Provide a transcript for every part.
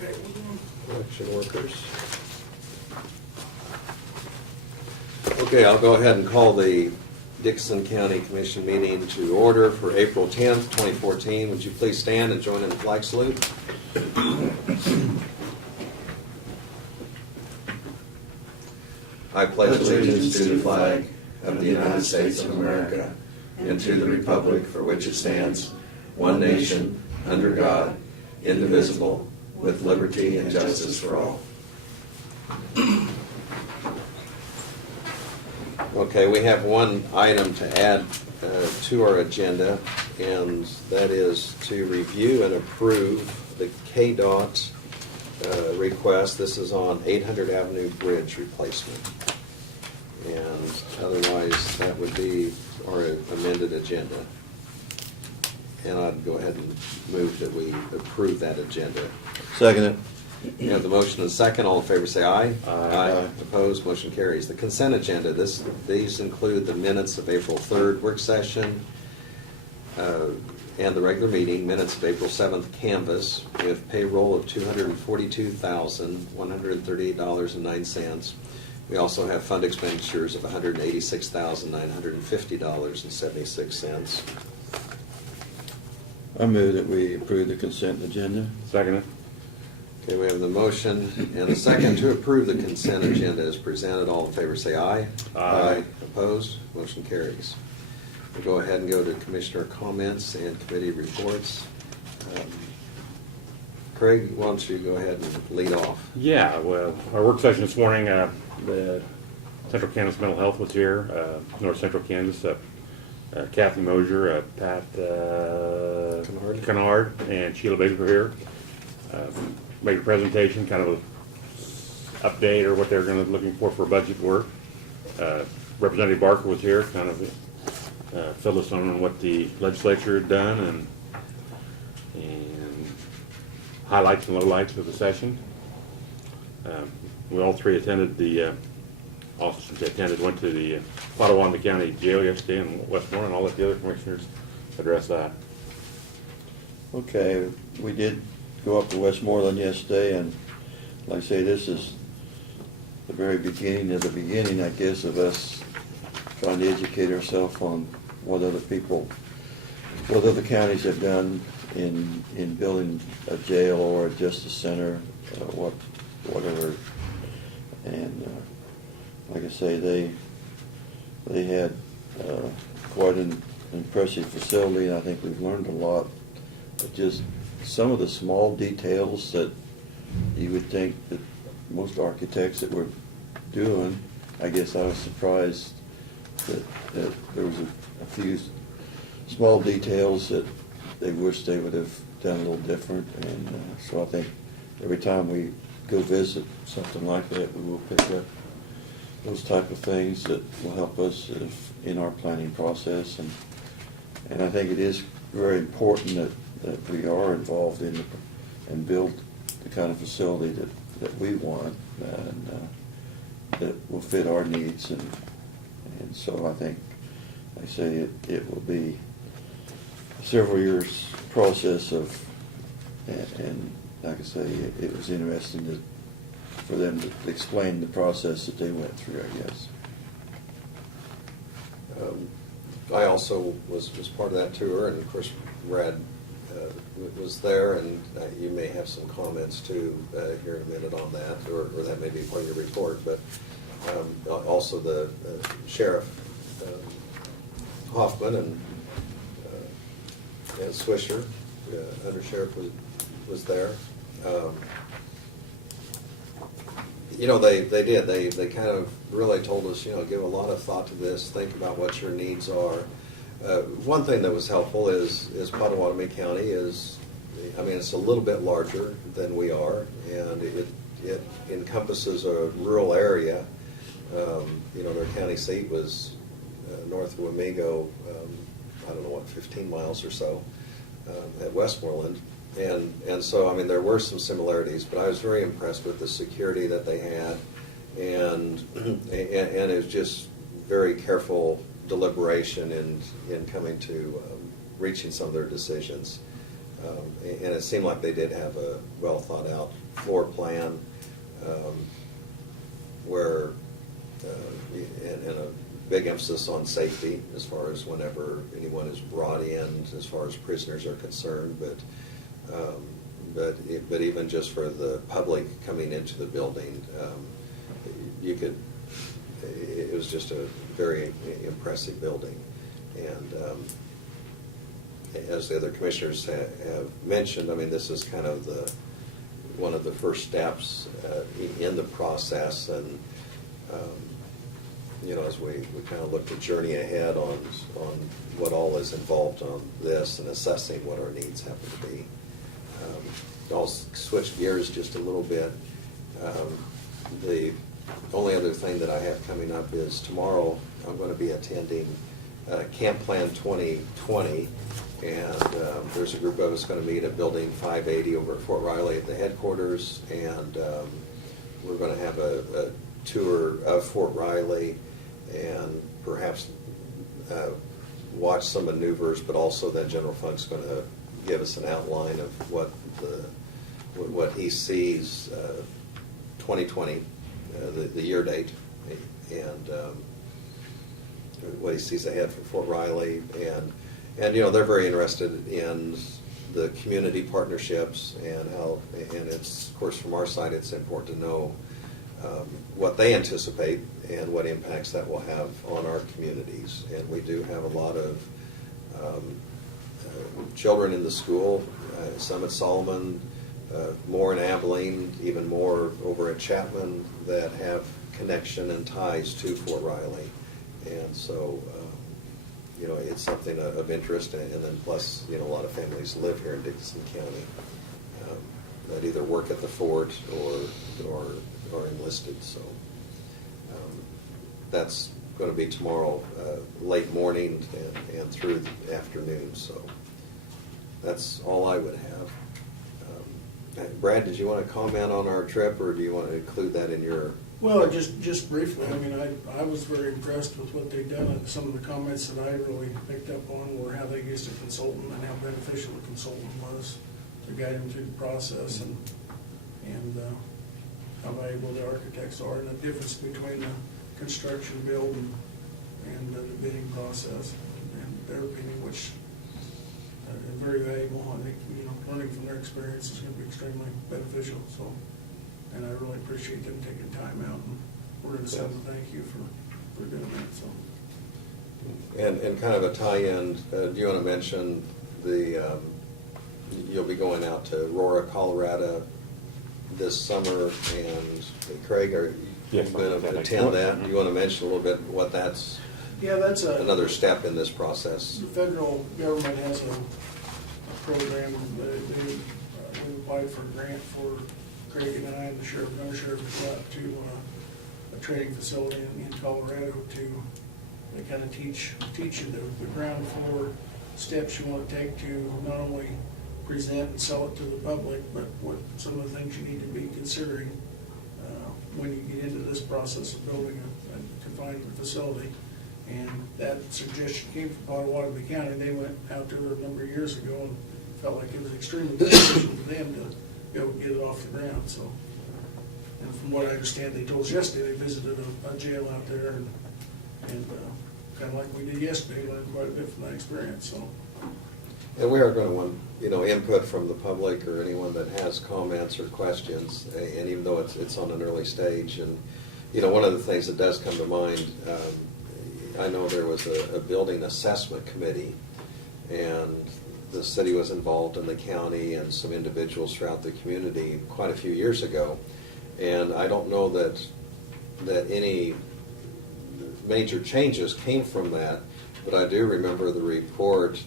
Election workers. Okay, I'll go ahead and call the Dixon County Commission meeting to order for April 10th, 2014. Would you please stand and join in the flag salute? I pledge allegiance to the flag of the United States of America and to the republic for which it stands, one nation, under God, indivisible, with liberty and justice for all. Okay, we have one item to add to our agenda, and that is to review and approve the KDOT request. This is on 800 Avenue Bridge replacement. And otherwise, that would be our amended agenda. And I'd go ahead and move that we approve that agenda. Second it. You have the motion and second. All in favor say aye. Aye. Opposed, motion carries. The consent agenda, these include the minutes of April 3rd work session and the regular meeting, minutes of April 7th canvass with payroll of $242,138.09. We also have fund expenditures of $186,950.76. I move that we approve the consent agenda. Second it. Okay, we have the motion and the second to approve the consent agenda as presented. All in favor say aye. Aye. Opposed? Motion carries. We'll go ahead and go to commissioner comments and committee reports. Craig, why don't you go ahead and lead off? Yeah, well, our work session this morning, the Central Kansas Mental Health was here, North Central Kansas, Kathy Mosier, Pat Kennard, and Sheila Biggs were here. Made a presentation, kind of a update or what they're going to be looking for budget work. Representative Barker was here, kind of filled us on what the legislature had done and highlights and lowlights of the session. We all three attended officers that attended, went to the Potawatomi County Jail yesterday in Westmoreland. I'll let the other commissioners address that. Okay, we did go up to Westmoreland yesterday, and like I say, this is the very beginning of the beginning, I guess, of us trying to educate ourselves on what other counties have done in building a jail or a justice center, whatever. And like I say, they had quite an impressive facility, and I think we've learned a lot. But just some of the small details that you would think that most architects that were doing, I guess I was surprised that there was a few small details that they wish they would have done a little different. And so I think every time we go visit something like that, we will pick up those type of things that will help us in our planning process. And I think it is very important that we are involved in and build the kind of facility that we want and that will fit our needs. And so I think, like I say, it will be a several years process and like I say, it was interesting for them to explain the process that they went through, I guess. I also was part of that tour, and of course Brad was there, and you may have some comments too here in a minute on that, or that may be part of your report, but also the Sheriff Hoffman and Swisher, Under Sheriff was there. They kind of really told us, give a lot of thought to this, think about what your needs are. One thing that was helpful is Potawatomi County it's a little bit larger than we are, and it encompasses a rural area. Their county seat was north of Wamego, 15 miles or so, at Westmoreland. And so, there were some similarities, but I was very impressed with the security that they had, and it was just very careful deliberation in coming to reaching some of their decisions. And it seemed like they did have a well-thought-out floor plan where, and a big emphasis on safety as far as whenever anyone is brought in, as far as prisoners are concerned, but even just for the public coming into the building, you could, it was just a very impressive building. And as the other commissioners have mentioned, I mean, this is kind of one of the first steps in the process, and you know, as we kind of look to journey ahead on what all is involved on this and assessing what our needs happen to be. I'll switch gears just a little bit. The only other thing that I have coming up is tomorrow I'm going to be attending Camp Plan 2020, and there's a group of us going to meet at Building 580 over at Fort Riley at the headquarters, and we're going to have a tour of Fort Riley and perhaps watch some maneuvers, but also then General Funk's going to give us an outline of what he sees 2020, the year date, and what he sees ahead for Fort Riley, and you know, they're very interested in the community partnerships and how, and it's, of course, from our side, it's important to know what they anticipate and what impacts that will have on our communities. And we do have a lot of children in the school, some at Solomon, more in Abilene, even more over at Chapman, that have connection and ties to Fort Riley. And so, you know, it's something of interest, and then plus, you know, a lot of families live here in Dickinson County that either work at the fort or are enlisted. So that's going to be tomorrow, late morning and through the afternoon. So that's all I would have. Brad, did you want to comment on our trip, or do you want to include that in your? Well, just briefly, I mean, I was very impressed with what they've done, and some of the comments that I really picked up on were how they used a consultant and how beneficial the consultant was to guide them through the process, and how valuable the architects are, and the difference between the construction, build, and the bidding process, and their opinion, which is very valuable. I think, you know, learning from their experience is going to be extremely beneficial, so. And I really appreciate them taking time out, and we're going to send them a thank you for doing that, so. And kind of a tie-in, do you want to mention you'll be going out to Aurora, Colorado this summer, and Craig, are you Yes, going to that makes attend sense. that? Do you want to mention a little bit what that's, Yeah, that's another step in this process? The federal government has a program, we applied for a grant for Craig and I and the sheriff, gun sheriff, to go out to a training facility in Colorado to, they kind of teach you the ground floor steps you want to take to not only present and sell it to the public, but what some of the things you need to be considering when you get into this process of building a confined facility. And that suggestion came from Potawatomi County. They went out there a number of years ago and felt like it was extremely beneficial to them to be able to get it off the ground. So, and from what I understand, they told us yesterday, they visited a jail out there and kind of like we did yesterday, learned quite a bit from that experience. So, And we are going to want, you know, input from the public or anyone that has comments or questions, and even though it's on an early stage. And, you know, one of the things that does come to mind, I know there was a building assessment committee, and the city was involved in the county and some individuals throughout the community quite a few years ago. And I don't know that any major changes came from that, but I do remember the report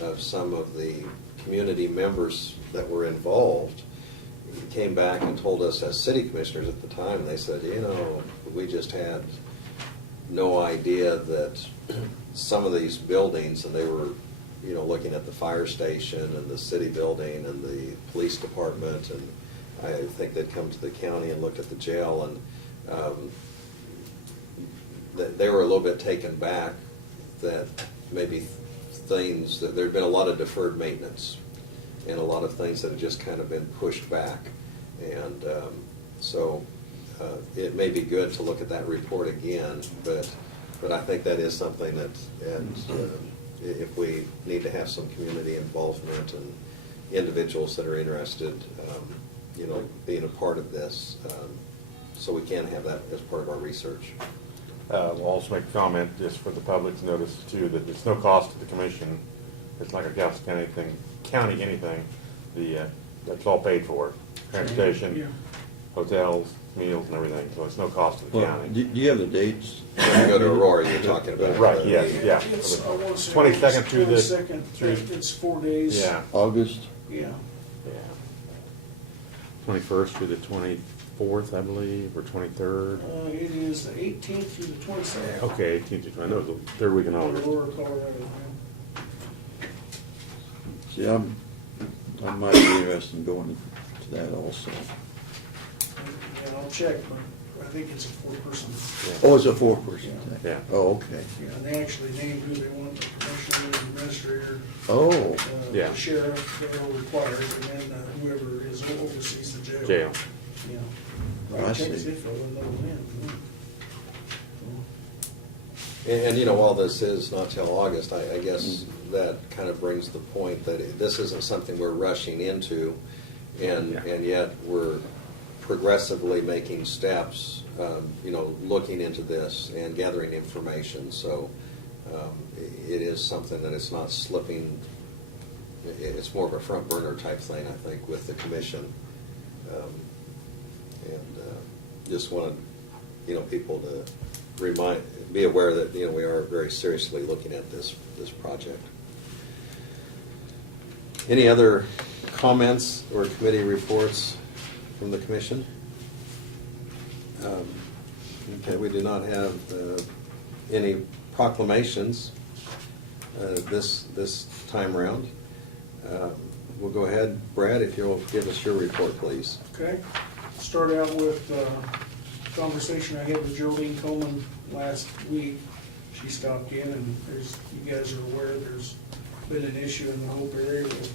of some of the community members that were involved came back and told us as city commissioners at the time, they said, you know, we just had no idea that some of these buildings, and they were, you know, looking at the fire station and the city building and the police department, and I think they'd come to the county and looked at the jail, and they were a little bit taken back that maybe things, that there'd been a lot of deferred maintenance. and a lot of things that have just kind of been pushed back. And so it may be good to look at that report again, but I think that is something that, if we need to have some community involvement and individuals that are interested, being a part of this, so we can have that as part of our research. We'll also make a comment just for the public to notice too, that it's no cost to the commission. It's not gonna cost county anything. That's all paid for. Transportation, Yeah. hotels, meals and everything, so it's no cost to the Well, county. do you have the dates? When you go to Aurora, you're talking about. Right, yes, yeah. It's, I want to say. 22nd through the- 22nd, through- it's 4 days. Yeah, August? Yeah. yeah. 21st through the 24th, I believe, or 23rd. It is the 18th through the 22nd. Okay, 18th to 20, no, the third week in August. Aurora, Colorado. See, I might be interested in going to that also. Yeah, I'll check, but I think it's a 4-person. Oh, it's a 4-person thing? Yeah. Oh, okay. Yeah, and they actually named who they want, the commissioner, the administrator, Oh, Yeah. the sheriff, they're all required, and then whoever is oversees the jail. Jail. Yeah. I Check see. if they'll let them in. And while this is not till August, I guess that kind of brings the point that this isn't something we're rushing into, and Yeah. yet we're progressively making steps, looking into this and gathering information. So it is something that it's not slipping, it's more of a front burner type thing, I think, with the commission. Just wanted, people to be aware that, we are very seriously looking at this project. Any other comments or committee reports from the commission? Okay, we do not have any proclamations this time around. We'll go ahead, Brad, if you'll give us your report, please. Okay, start out with a conversation I had with Geraldine Coleman last week. She stopped in, and you guys are aware, there's been an issue in the Hope area with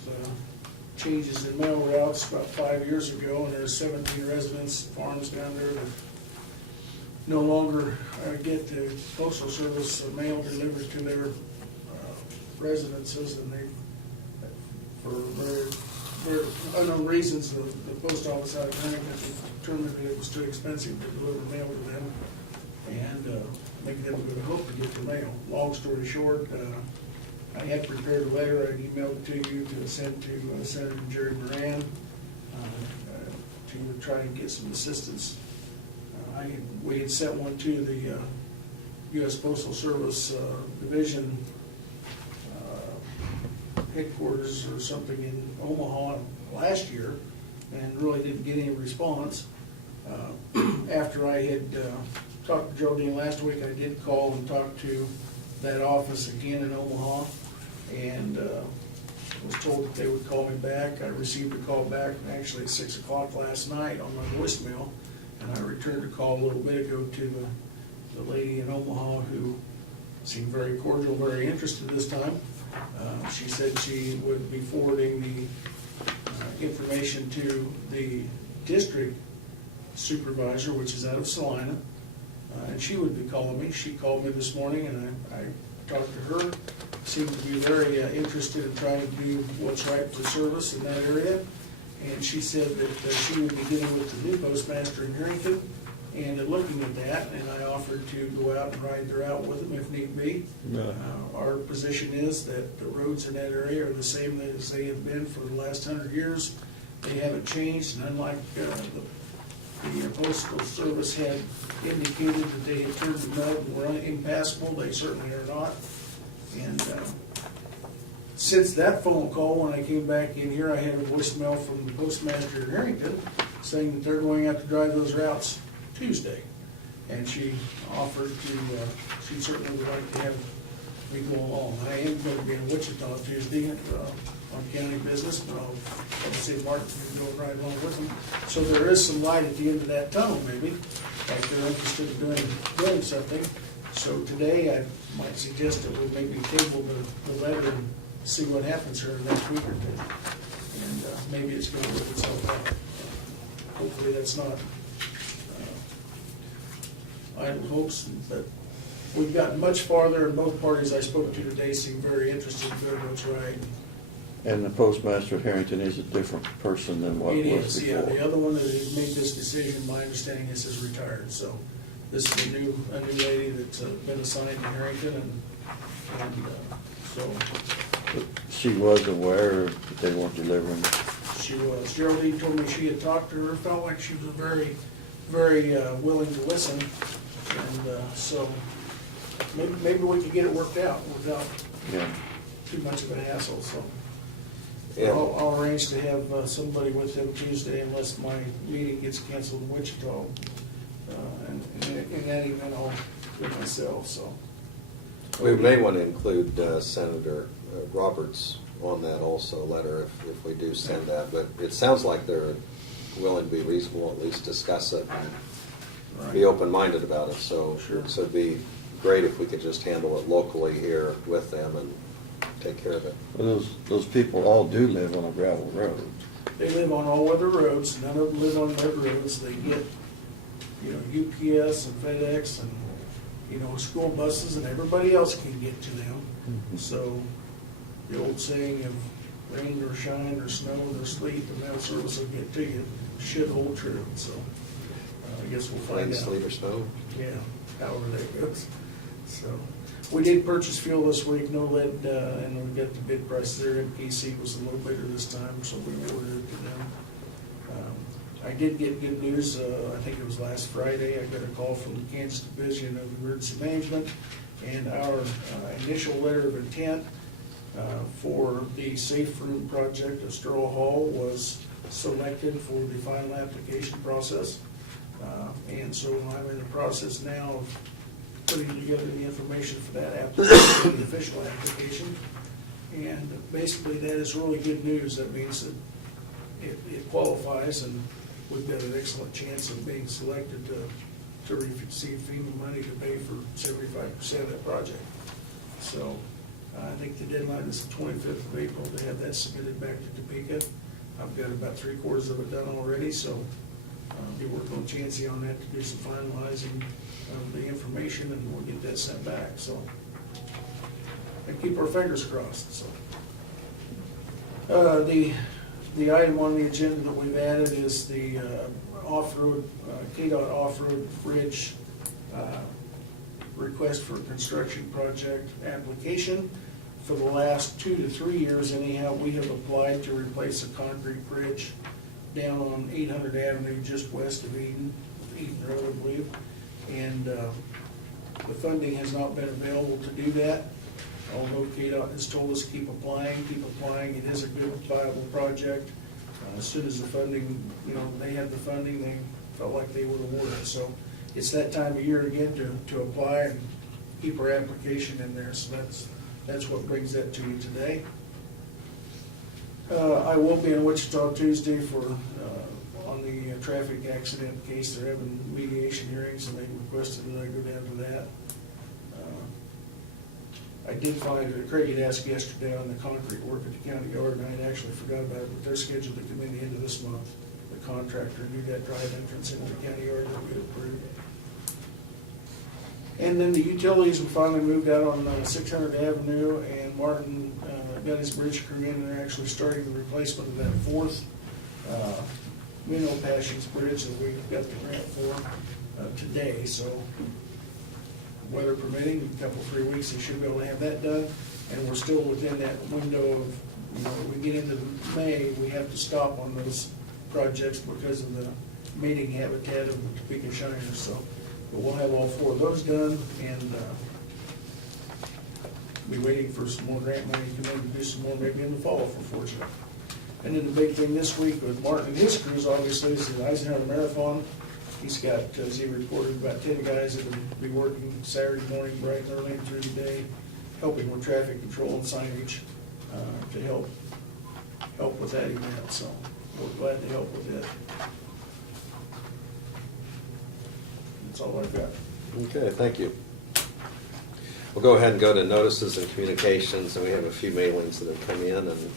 changes in mail routes about 5 years ago, and there's 17 residents, farms down there that no longer get the postal service mail delivered to their residences, and they, for very unknown reasons, the post office out of Huntington determined that it was too expensive to deliver mail to them, and make them go to Hope to get the mail. Long story short, I had prepared a letter, I emailed it to you to send to Senator Jerry Moran to try and get some assistance. We had sent one to the U.S. Postal Service Division headquarters or something in Omaha last year, and really didn't get any response. After I had talked to Geraldine last week, I did call and talk to that office again in Omaha, and was told that they would call me back. I received a call back actually at 6 o'clock last night on my voicemail, and I returned a call a little bit ago to the lady in Omaha who seemed very cordial, very interested this time. She said she would be forwarding the information to the district supervisor, which is out of Salina, and she would be calling me. She called me this morning, and I talked to her. Seemed to be very interested in trying to do what's right for service in that area. And she said that she would be getting with the new postmaster in Harrington and looking at that, and I offered to go out and ride the route with them if need be. Yeah. Our position is that the roads in that area are the same as they have been for the last 100 years. They haven't changed, and unlike the Postal Service had indicated that they had turned to mud and were impassable, they certainly are not. And since that phone call, when I came back in here, I had a voicemail from the postmaster in Harrington saying that they're going out to drive those routes Tuesday. And she offered to, she certainly would like to have me go along. I am going to be in Wichita Tuesday on county business, but I'll see Martin can go ride along with them. So there is some light at the end of that tunnel, maybe, if they're interested in doing something. So today, I might suggest that we maybe table the letter and see what happens here in the next week or two. and maybe it's gonna work itself out. Hopefully that's not idle hopes, but we've gotten much farther, and both parties I spoke to today seem very interested in doing what's right. And the postmaster of Harrington is a different person than what It was is, before. yeah, the other one that had made this decision, my understanding is retired, so this is a new lady that's been assigned to Harrington, and so But she was aware that they weren't delivering. she was. Geraldine told me she had talked to her, felt like she was very, very willing to listen, and so maybe we could get it worked out without Yeah. too much of a hassle, so. Yeah. I'll arrange to have somebody with them Tuesday unless my meeting gets canceled in Wichita. And in that event, I'll do it myself, so. We may want to include Senator Roberts on that also letter if we do send that, but it sounds like they're willing to be reasonable, at least discuss it and be open-minded about it, so. Sure. So it'd be great if we could just handle it locally here with them and take care of it. Well, those people all do live on a gravel road. They live on all weather roads, none of them live on dirt roads, they get, UPS and FedEx and, school buses, and everybody else can get to them. So, the old saying of rain or shine or snow or sleet, the mail service will get to you, should hold true, so, I guess we'll find Rain, out. sleet, or snow? Yeah, however that goes. So, we did purchase fuel this week, no lead, and we got the bid price there. MPC was a little bigger this time, so we ordered it to them. I did get good news, I think it was last Friday, I got a call from the Kansas Division of Emergency Management, and our initial letter of intent for the safe room project at Sterling Hall was selected for the final application process. And so I'm in the process now of putting together the information for that application, the official application. And basically, that is really good news. That means that it qualifies, and we've got an excellent chance of being selected to receive FEMA money to pay for 75% of that project. So I think the deadline is the 25th of April to have that submitted back to Topeka. I've got about 3/4 of it done already, so I'll be working with Chancey on that to do some finalizing of the information, and we'll get that sent back, so. And keep our fingers crossed, so. The item on the agenda that we've added is the off-road, KDOT off-road bridge request for a construction project application. For the last 2 to 3 years anyhow, we have applied to replace a concrete bridge down on 800 Avenue, just west of Eden Road, I believe. And the funding has not been available to do that. Although KDOT has told us keep applying. It is a good viable project. As soon as the funding, they had the funding, they felt like they would award it. So it's that time of year again to apply and keep our application in there. So that's what brings that to you today. I will be in Wichita Tuesday on the traffic accident case. They're having mediation hearings, and they requested that I go down to that. I did find, Craig had asked yesterday on the concrete work at the county yard, and I had actually forgot about it, but they're scheduled to come in the end of this month, the contractor, do that drive entrance into the county yard that we approved. And then the utilities, we finally moved out on 600 Avenue, and Martin got his bridge crew in, and they're actually starting the replacement of that fourth minnow passings bridge that we got the grant for today, so weather permitting, a couple, 3 weeks, they should be able to have that done. And we're still within that window of, when we get into May, we have to stop on those projects because of the mating habitat of the Topeka shiners. So, but we'll have all 4 of those done, and be waiting for some more grant money to come in to do some more maybe in the fall if we're fortunate. And then the big thing this week with Martin and his crews, obviously, is the Eisenhower Marathon. He's got, as he reported, about 10 guys that will be working Saturday morning, bright and early through the day, helping with traffic control and signage to help with that event. So we're glad to help with it. That's all I've got. Okay, thank you. We'll go ahead and go to notices and communications, and we have a few mailings that have come in, and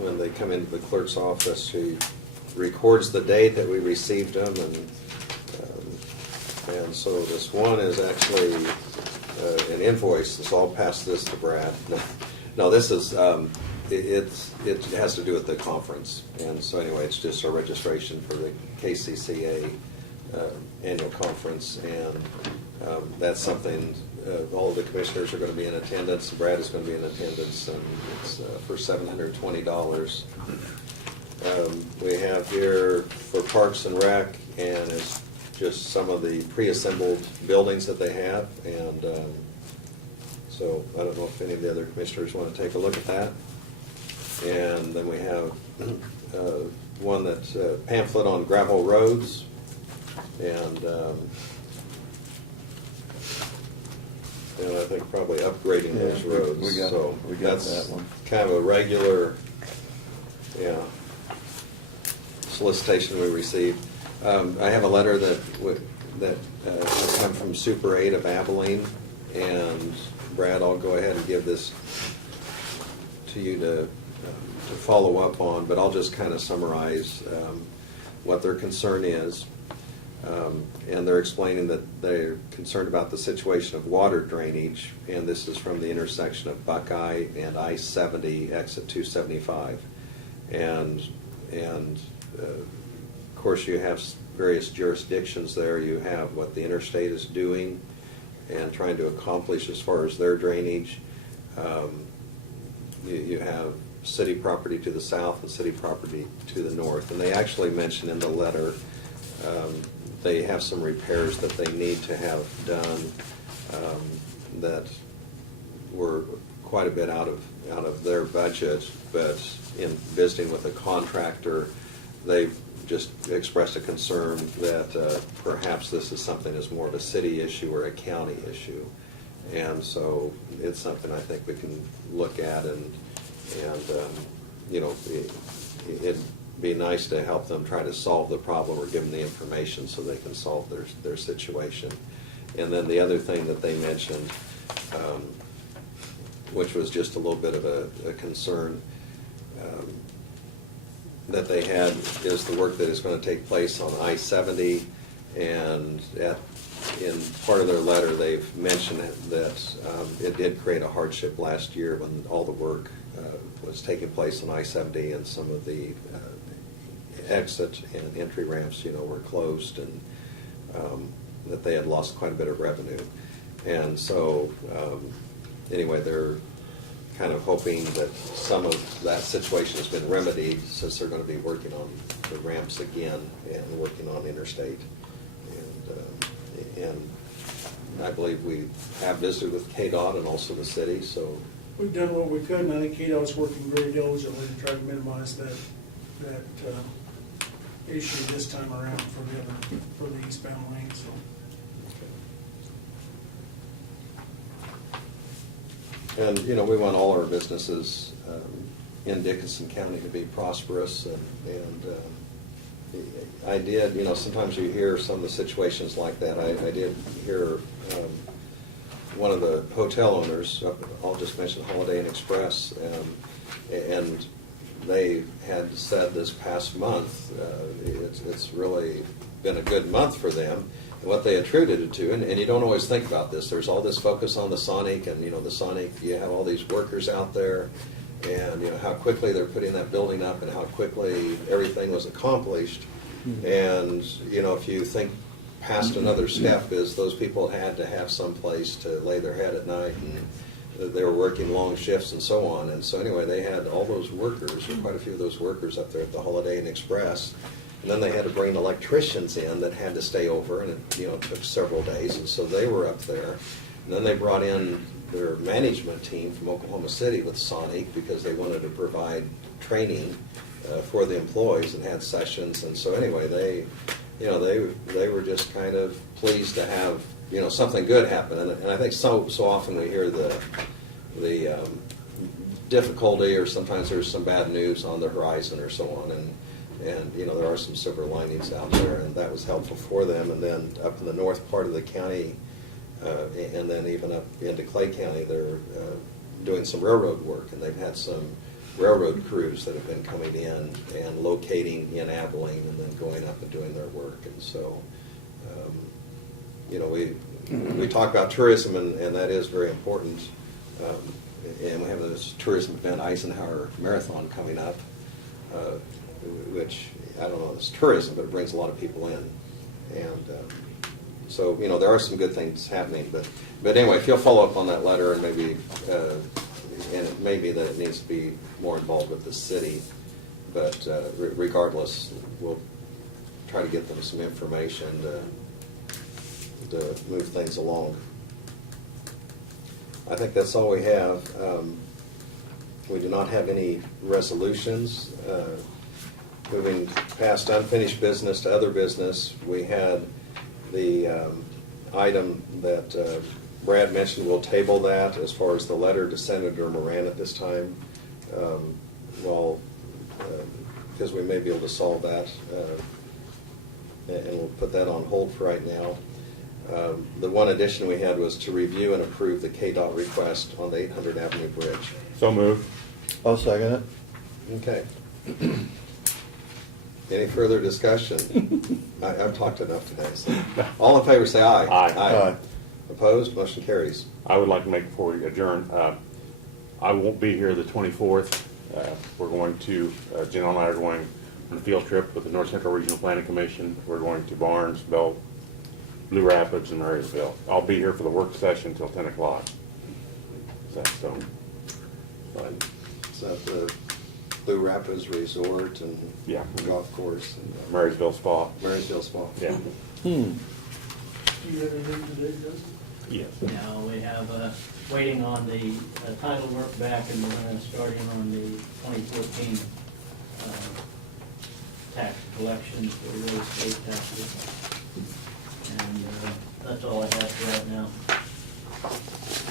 when they come into the clerk's office, she records the date that we received them, and so this one is actually an invoice. So I'll pass this to Brad. No, this is it has to do with the conference, and so anyway, it's just a registration for the KCCA annual conference, and that's something. All of the commissioners are going to be in attendance. Brad is going to be in attendance, and it's for $720. We have here for Parks and Rec, and it's just some of the pre-assembled buildings that they have, and so I don't know if any of the other commissioners want to take a look at that. And then we have one that's pamphlet on gravel roads, and I think probably upgrading those Yeah, roads. we got- So we got that's that one. kind of a regular, solicitation we received. I have a letter that has come from Super 8 of Abilene, and Brad, I'll go ahead and give this to you to follow up on, but I'll just kind of summarize what their concern is. And they're explaining that they're concerned about the situation of water drainage, and this is from the intersection of Buckeye and I-70 exit 275. And of course, you have various jurisdictions there. You have what the interstate is doing and trying to accomplish as far as their drainage. You have city property to the south and city property to the north. And they actually mention in the letter they have some repairs that they need to have done that were quite a bit out of their budget, but in visiting with a contractor, they've just expressed a concern that perhaps this is something that's more of a city issue or a county issue. And so it's something I think we can look at, and it'd be nice to help them try to solve the problem or give them the information so they can solve their situation. And then the other thing that they mentioned, which was just a little bit of a concern that they had, is the work that is going to take place on I-70. And in part of their letter, they've mentioned that it did create a hardship last year when all the work was taking place on I-70, and some of the exit and entry ramps, were closed, and that they had lost quite a bit of revenue. And so, anyway, they're kind of hoping that some of that situation has been remedied, since they're going to be working on the ramps again and working on interstate. And I believe we have visited with KDOT and also the city, so. We've done what we could, and I think KDOT's working very diligently to try to minimize that issue this time around for the eastbound lane, so. And, we want all our businesses in Dickinson County to be prosperous, and I did, sometimes you hear some of the situations like that. I did hear one of the hotel owners, I'll just mention Holiday Inn Express, and they had said this past month, it's really been a good month for them. And what they attributed it to, and you don't always think about this, there's all this focus on the Sonic, and the Sonic, you have all these workers out there, and how quickly they're putting that building up and how quickly everything was accomplished. And if you think past another step, is those people had to have some place to lay their head at night, and they were working long shifts and so on. And so anyway, they had all those workers, or quite a few of those workers up there at the Holiday Inn Express. And then they had to bring electricians in that had to stay over, and it took several days, and so they were up there. And then they brought in their management team from Oklahoma City with Sonic, because they wanted to provide training for the employees and had sessions. And so anyway, they were just kind of pleased to have something good happen. And I think so often we hear the difficulty, or sometimes there's some bad news on the horizon or so on, and there are some silver linings out there, and that was helpful for them. And then up in the north part of the county, and then even up into Clay County, they're doing some railroad work, and they've had some railroad crews that have been coming in and locating in Abilene and then going up and doing their work. And so, we talk about tourism, and that is very important. And we have this tourism event, Eisenhower Marathon, coming up, which, I don't know, it's tourism, but it brings a lot of people in. And so, there are some good things happening. But anyway, if you'll follow up on that letter, and maybe, and it may be that it needs to be more involved with the city, but regardless, we'll try to get them some information to move things along. I think that's all we have. We do not have any resolutions. Moving past unfinished business to other business, we had the item that Brad mentioned. We'll table that as far as the letter to Senator Moran at this time. Because we may be able to solve that, and we'll put that on hold for right now. The one addition we had was to review and approve the KDOT request on the 800 Avenue Bridge. So moved. I'll second it. Okay. Any further discussion? I've talked enough today. So. All in favor say aye. Aye. Aye. Opposed? Motion carries. I would like to make, before we adjourn, I won't be here the 24th. We're going to, Jen and I are going on a field trip with the North Central Regional Planning Commission. We're going to Barnes, Bell, Blue Rapids, and Marysville. I'll be here for the work session until 10 o'clock. So, Fine. Is that the Blue Rapids Resort and Yeah. golf course and Marysville Spa. Marysville Spa? Yeah. Do you have anything today, Justin? Yes. Now, we have, waiting on the title work back, and we're gonna start in on the 2014 tax collections for real estate taxes. And that's all I have for right now.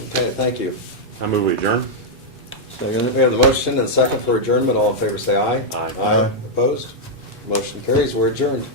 Okay, thank you. I move we adjourn. Second We it. have the motion and second for adjournment. All in favor say aye. Aye. Aye. Opposed? Motion carries. We're adjourned.